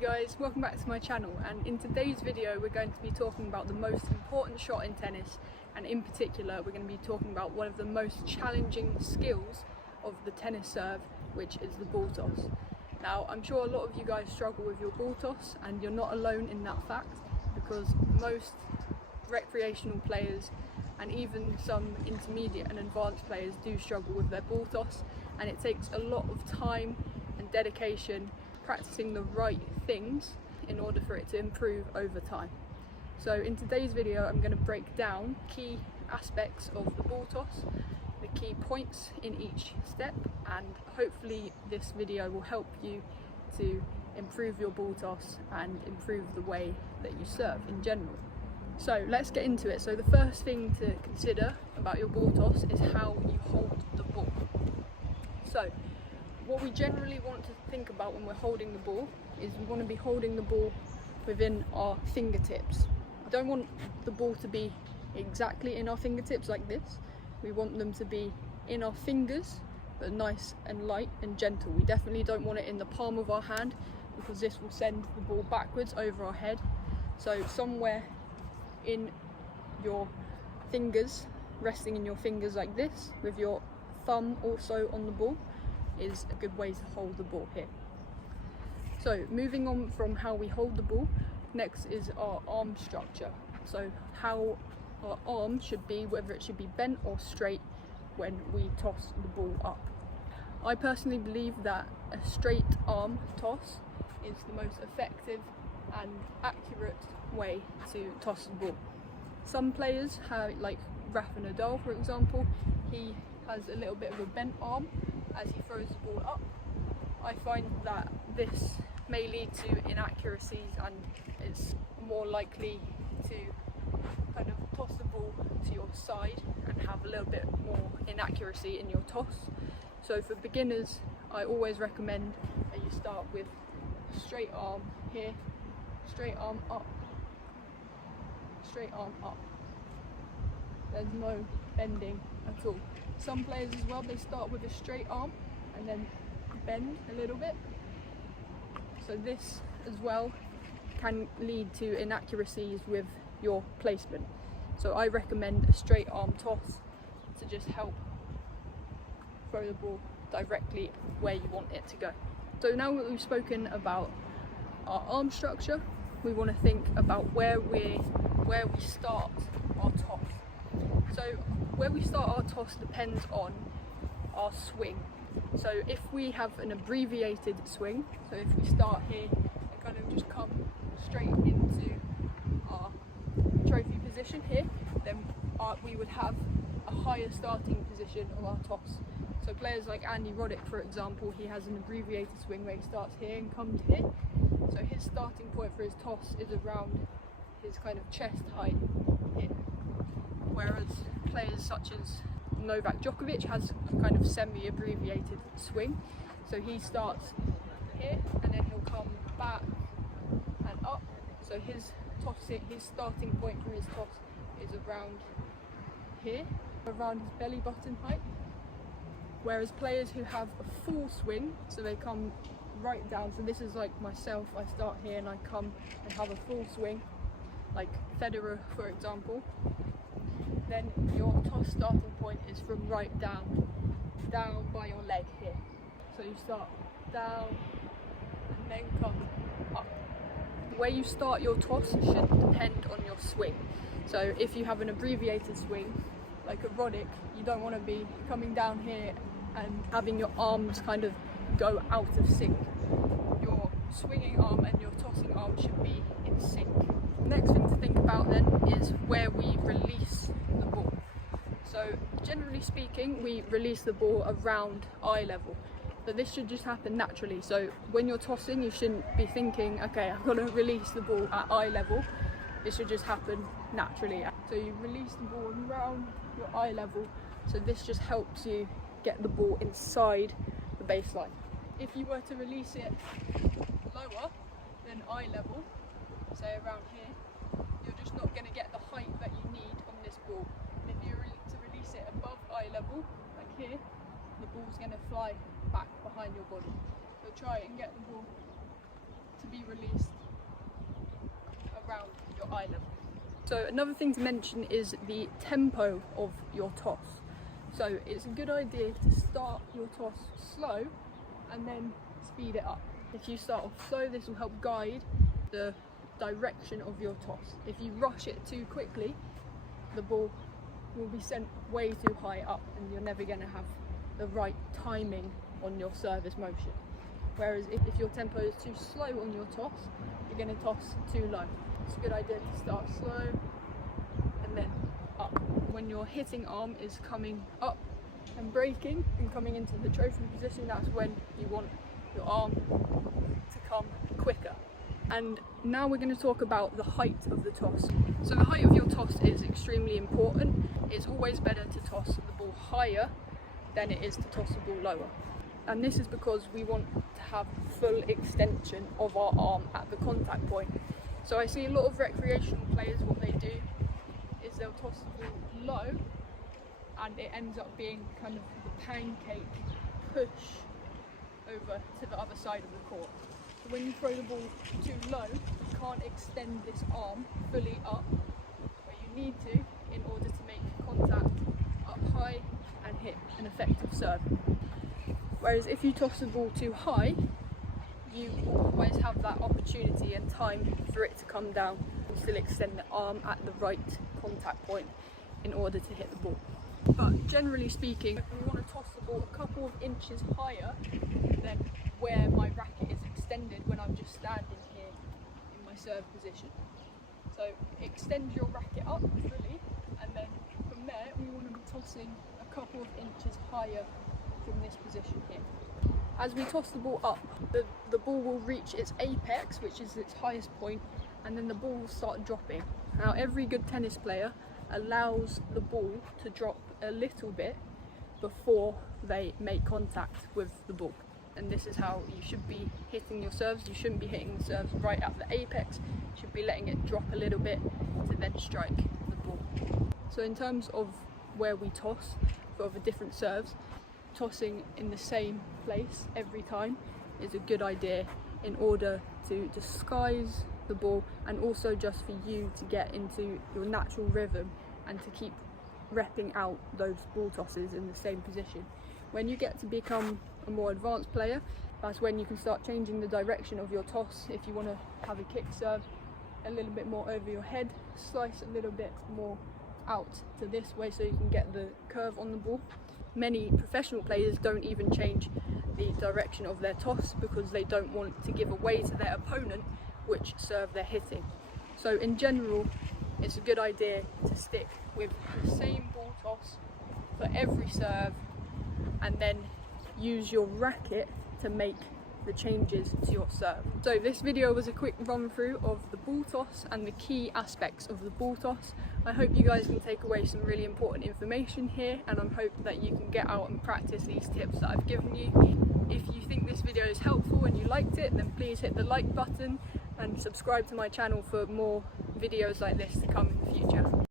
guys, welcome back to my channel, and in today's video we're going to be talking about the most important shot in tennis, and in particular we're going to be talking about one of the most challenging skills of the tennis serve, which is the ball toss. Now I'm sure a lot of you guys struggle with your ball toss, and you're not alone in that fact, because most recreational players and even some intermediate and advanced players do struggle with their ball toss, and it takes a lot of time and dedication practicing the right things in order for it to improve over time. So in today's video I'm going to break down key aspects of the ball toss, the key points in each step, and hopefully this video will help you to improve your ball toss and improve the way that you serve in general. So let's get into it. So the first thing to consider about your ball toss is how you hold the ball. So what we generally want to think about when we're holding the ball is we want to be holding the ball within our fingertips. We don't want the ball to be exactly in our fingertips like this. We want them to be in our fingers, but nice and light and gentle. We definitely don't want it in the palm of our hand, because this will send the ball backwards over our head. So somewhere in your fingers, resting in your fingers like this, with your thumb also on the ball, is a good way to hold the ball here. So moving on from how we hold the ball, next is our arm structure. So how our arm should be, whether it should be bent or straight when we toss the ball up. I personally believe that a straight arm toss is the most effective and accurate way to toss the ball. Some players have, like Rafa Nadal for example, he has a little bit of a bent arm as he throws the ball up. I find that this may lead to inaccuracies, and it's more likely to kind of toss the ball to your side and have a little bit more inaccuracy in your toss. So for beginners, I always recommend that you start with a straight arm here, straight arm up, straight arm up. There's no bending at all. Some players as well, they start with a straight arm and then bend a little bit. So this as well can lead to inaccuracies with your placement. So I recommend a straight arm toss to just help throw the ball directly where you want it to go. So now that we've spoken about our arm structure, we want to think about where we start our toss. So where we start our toss depends on our swing. So if we have an abbreviated swing, so if we start here and kind of just come straight into our trophy position here, then we would have a higher starting position of our toss. So players like Andy Roddick, for example, he has an abbreviated swing where he starts here and comes here. So his starting point for his toss is around his kind of chest height here. Whereas players such as Novak Djokovic has a kind of semi-abbreviated swing. So he starts here and then he'll come back and up. So his starting point for his toss is around here, around his belly button height. Whereas players who have a full swing, so they come right down, so this is like myself, I start here and I come and have a full swing, like Federer for example, then your toss starting point is from right down by your leg here. So you start down and then come up. Where you start your toss should depend on your swing. So if you have an abbreviated swing, like a Roddick, you don't want to be coming down here and having your arms kind of go out of sync. Your swinging arm and your tossing arm should be in sync. Next thing to think about then is where we release the ball. So generally speaking, we release the ball around eye level, but this should just happen naturally. So when you're tossing, you shouldn't be thinking, okay, I'm going to release the ball at eye level. It should just happen naturally. So you release the ball around your eye level, so this just helps you get the ball inside the baseline. If you were to release it lower than eye level, say around here, you're just not going to get the height that you need on this ball. And if you were to release it above eye level, like here, the ball's going to fly back behind your body. So try and get the ball to be released around your eye level. So another thing to mention is the tempo of your toss. So it's a good idea to start your toss slow and then speed it up. If you start off slow, this will help guide the direction of your toss. If you rush it too quickly, the ball will be sent way too high up and you're never going to have the right timing on your service motion. Whereas if your tempo is too slow on your toss, you're going to toss too low. It's a good idea to start slow and then up. When your hitting arm is coming up and breaking and coming into the trophy position, that's when you want your arm to come quicker. And now we're going to talk about the height of the toss. So the height of your toss is extremely important. It's always better to toss the ball higher than it is to toss the ball lower. And this is because we want to have full extension of our arm at the contact point. So I see a lot of recreational players, what they do is they'll toss the ball low and it ends up being kind of the pancake push over to the other side of the court. So when you throw the ball too low, you can't extend this arm fully up where you need to in order to make contact up high and hit an effective serve. Whereas if you toss the ball too high, you always have that opportunity and time for it to come down and still extend the arm at the right contact point in order to hit the ball. But generally speaking, we want to toss the ball a couple of inches higher than where my racket is extended when I'm just standing here in my serve position. So extend your racket up fully, and then from there we want to be tossing a couple of inches higher from this position here. As we toss the ball up, the ball will reach its apex, which is its highest point, and then the ball will start dropping. Now every good tennis player allows the ball to drop a little bit before they make contact with the ball. And this is how you should be hitting your serves. You shouldn't be hitting the serves right at the apex. You should be letting it drop a little bit to then strike the ball. So in terms of where we toss for the different serves, tossing in the same place every time is a good idea in order to disguise the ball and also just for you to get into your natural rhythm and to keep repping out those ball tosses in the same position. When you get to become a more advanced player, that's when you can start changing the direction of your toss. If you want to have a kick serve a little bit more over your head, slice a little bit more out to this way so you can get the curve on the ball. Many professional players don't even change the direction of their toss because they don't want to give away to their opponent which serve they're hitting. So in general, it's a good idea to stick with the same ball toss for every serve and then use your racket to make the changes to your serve. So this video was a quick run through of the ball toss and the key aspects of the ball toss. I hope you guys can take away some really important information here, and I hope that you can get out and practice these tips that I've given you. If you think this video is helpful and you liked it, then please hit the like button and subscribe to my channel for more videos like this to come in the future.